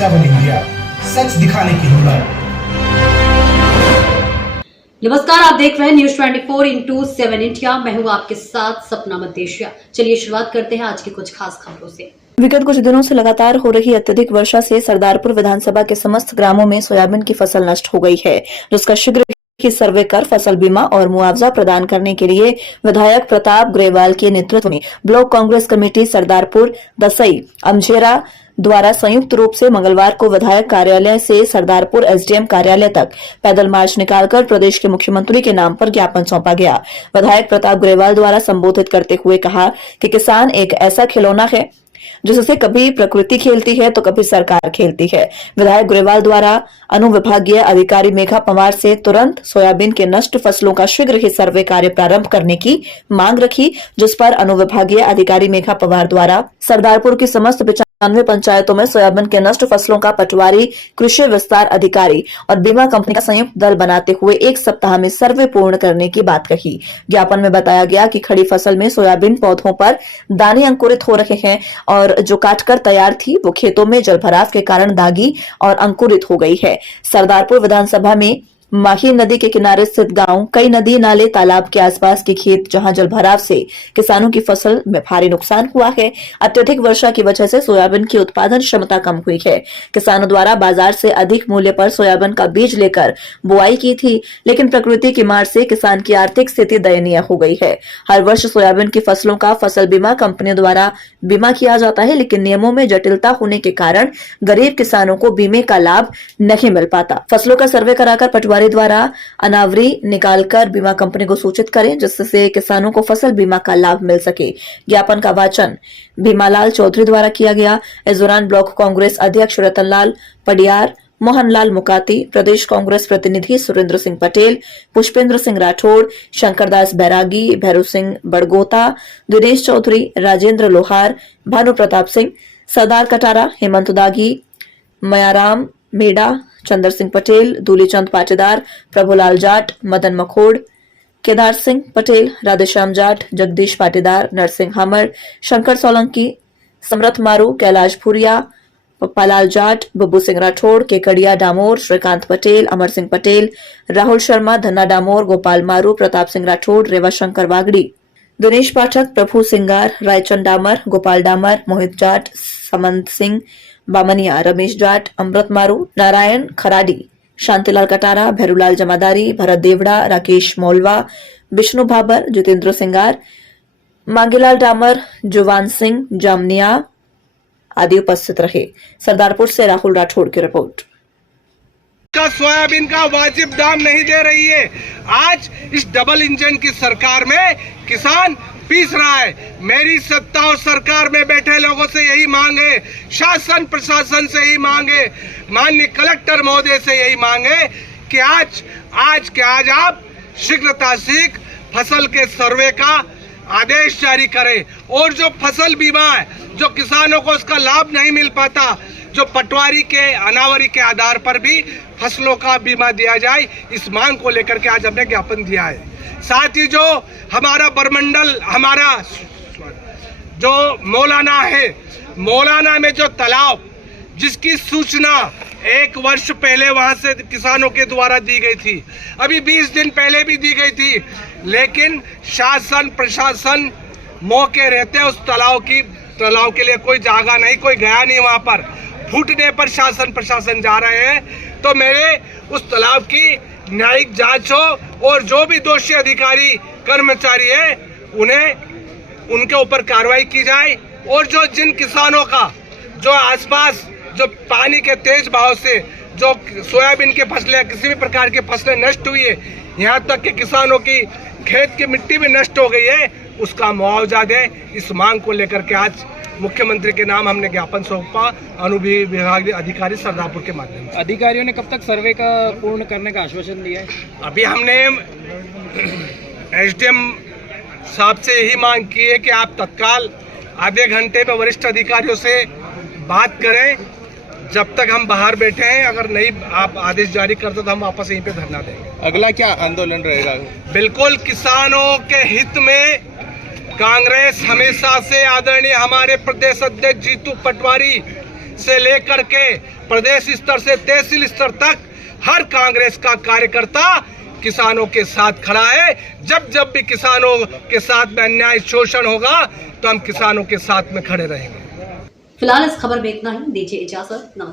न्यूज़7 India, सच दिखाने की हिम्मत। नमस्कार, आप देख रहे हैं न्यूज 24/7 इंडिया। मैं हूं आपके साथ सपना मदेशिया। चलिए शुरुआत करते हैं आज की कुछ खास खबरों से। विगत कुछ दिनों से लगातार हो रही अत्यधिक वर्षा से सरदारपुर विधानसभा के समस्त ग्रामों में सोयाबीन की फसल नष्ट हो गई है, जिसका शीघ्र ही सर्वे कर फसल बीमा और मुआवजा प्रदान करने के लिए विधायक प्रताप ग्रेवाल के नेतृत्व में ब्लॉक कांग्रेस कमेटी सरदारपुर दसई अमझेरा द्वारा संयुक्त रूप से मंगलवार को विधायक कार्यालय से सरदारपुर एसडीएम कार्यालय तक पैदल मार्च निकालकर प्रदेश के मुख्यमंत्री के नाम पर ज्ञापन सौंपा गया। विधायक प्रताप ग्रेवाल द्वारा संबोधित करते हुए कहा कि किसान एक ऐसा खिलौना है जिससे कभी प्रकृति खेलती है तो कभी सरकार खेलती है। विधायक ग्रेवाल द्वारा अनुविभागीय अधिकारी मेघा पंवार से तुरंत सोयाबीन के नष्ट फसलों का शीघ्र ही सर्वे कार्य प्रारंभ करने की मांग रखी, जिस पर अनुविभागीय अधिकारी मेघा पंवार द्वारा सरदारपुर की समस्त 95 पंचायतों में सोयाबीन के नष्ट फसलों का पटवारी, कृषि विस्तार अधिकारी और बीमा कंपनी का संयुक्त दल बनाते हुए एक सप्ताह में सर्वे पूर्ण करने की बात कही। ज्ञापन में बताया गया कि खड़ी फसल में सोयाबीन पौधों पर दाने अंकुरित हो रहे हैं और जो काटकर तैयार थी वो खेतों में जलभराव के कारण दागी और अंकुरित हो गई है। सरदारपुर विधानसभा में माही नदी के किनारे स्थित गांव, कई नदी नाले तालाब के आसपास के खेत जहां जलभराव से किसानों की फसल में भारी नुकसान हुआ है। अत्यधिक वर्षा की वजह से सोयाबीन की उत्पादन क्षमता कम हुई है। किसानों द्वारा बाजार से अधिक मूल्य पर सोयाबीन का बीज लेकर बुआई की थी, लेकिन प्रकृति की मार से किसान की आर्थिक स्थिति दयनीय हो गई है। हर वर्ष सोयाबीन की फसलों का फसल बीमा कंपनी द्वारा बीमा किया जाता है, लेकिन नियमों में जटिलता होने के कारण गरीब किसानों को बीमे का लाभ नहीं मिल पाता। फसलों का सर्वे कराकर पटवारी द्वारा अनावरी निकालकर बीमा कंपनी को सूचित करें, जिससे किसानों को फसल बीमा का लाभ मिल सके। ज्ञापन का वाचन भीमालाल चौधरी द्वारा किया गया। इस दौरान ब्लॉक कांग्रेस अध्यक्ष रतनलाल पडियार, मोहनलाल मुकाती, प्रदेश कांग्रेस प्रतिनिधि सुरेंद्र सिंह पटेल, पुष्पेंद्र सिंह राठौड़, शंकरदास बैरागी, भैरू सिंह बड़गोता, दिनेश चौधरी, राजेंद्र लोहार, भानु प्रताप सिंह, सरदार कटारा, हेमंत दागी, मयाराम मेडा, चंदर सिंह पटेल, दूलीचंद पाटीदार, प्रभुलाल जाट, मदन मखोड़, केदार सिंह पटेल, राधेश्याम जाट, जगदीश पाटीदार, नरसिंह हमर, शंकर सोलंकी, समरथ मारू, कैलाश भूरिया, पप्पालाल जाट, बब्बू सिंह राठौड़, केकड़िया डामोर, श्रीकांत पटेल, अमर सिंह पटेल, राहुल शर्मा, धन्ना डामोर, गोपाल मारू, प्रताप सिंह राठौड़, रेवा शंकर वागड़ी, दिनेश पाठक, प्रभु सिंगार, रायचंद डामर, गोपाल डामर, मोहित जाट, समंत सिंह बामनिया, रमेश जाट, अमृत मारू, नारायण खराडी, शांतिलाल कटारा, भैरूलाल जमादारी, भरत देवड़ा, राकेश मोलवा, विष्णु भाबर, जितेंद्र सिंगार, मांगीलाल डामर, जुवान सिंह जामनिया आदि उपस्थित रहे। सरदारपुर से राहुल राठौड़ की रिपोर्ट। का सोयाबीन का वाजिब दाम नहीं दे रही है। आज इस डबल इंजन की सरकार में किसान पीस रहा है। मेरी सत्ता और सरकार में बैठे लोगों से यही मांग है, शासन प्रशासन से यही मांग है, माननीय कलेक्टर महोदय से यही मांग है कि आज आप शीघ्रता से फसल के सर्वे का आदेश जारी करें और जो फसल बीमा है, जो किसानों को उसका लाभ नहीं मिल पाता, जो पटवारी के अनावरी के आधार पर भी फसलों का बीमा दिया जाए, इस मांग को लेकर के आज हमने ज्ञापन दिया है। साथ ही जो हमारा बरमंडल, हमारा जो मौलाना है, मौलाना में जो तालाब जिसकी सूचना 1 वर्ष पहले वहां से किसानों के द्वारा दी गई थी, अभी 20 दिन पहले भी दी गई थी, लेकिन शासन प्रशासन मौके रहते उस तालाब के लिए कोई जागा नहीं, कोई गया नहीं वहां पर। फूटने पर शासन प्रशासन जा रहे हैं, तो मेरे उस तालाब की न्यायिक जांच हो और जो भी दोषी अधिकारी कर्मचारी है उनके ऊपर कार्रवाई की जाए और जो जिन किसानों का जो आसपास जो पानी के तेज बहाव से जो सोयाबीन की फसलें, किसी भी प्रकार की फसलें नष्ट हुई है, यहाँ तक कि किसानों की खेत की मिट्टी भी नष्ट हो गई है, उसका मुआवजा दे। इस मांग को लेकर के आज मुख्यमंत्री के नाम हमने ज्ञापन सौंपा अनुविभाग अधिकारी सरदारपुर के माध्यम से। अधिकारियों ने कब तक सर्वे का पूर्ण करने का आश्वासन दिया है? अभी हमने एसडीएम साहब से यही मांग की है कि आप तत्काल आधे घंटे में वरिष्ठ अधिकारियों से बात करें। जब तक हम बाहर बैठे हैं, अगर नहीं आप आदेश जारी करते तो हम वापस यहीं पे धरना देंगे। अगला क्या आंदोलन रहेगा? बिल्कुल किसानों के हित में कांग्रेस हमेशा से आदरणीय हमारे प्रदेश अध्यक्ष जीतू पटवारी से लेकर के प्रदेश स्तर से तहसील स्तर तक हर कांग्रेस का कार्यकर्ता किसानों के साथ खड़ा है। जब जब भी किसानों के साथ में अन्याय शोषण होगा तो हम किसानों के साथ में खड़े रहेंगे। फिलहाल इस खबर में इतना ही, दीजिए इजाजत, नमस्कार।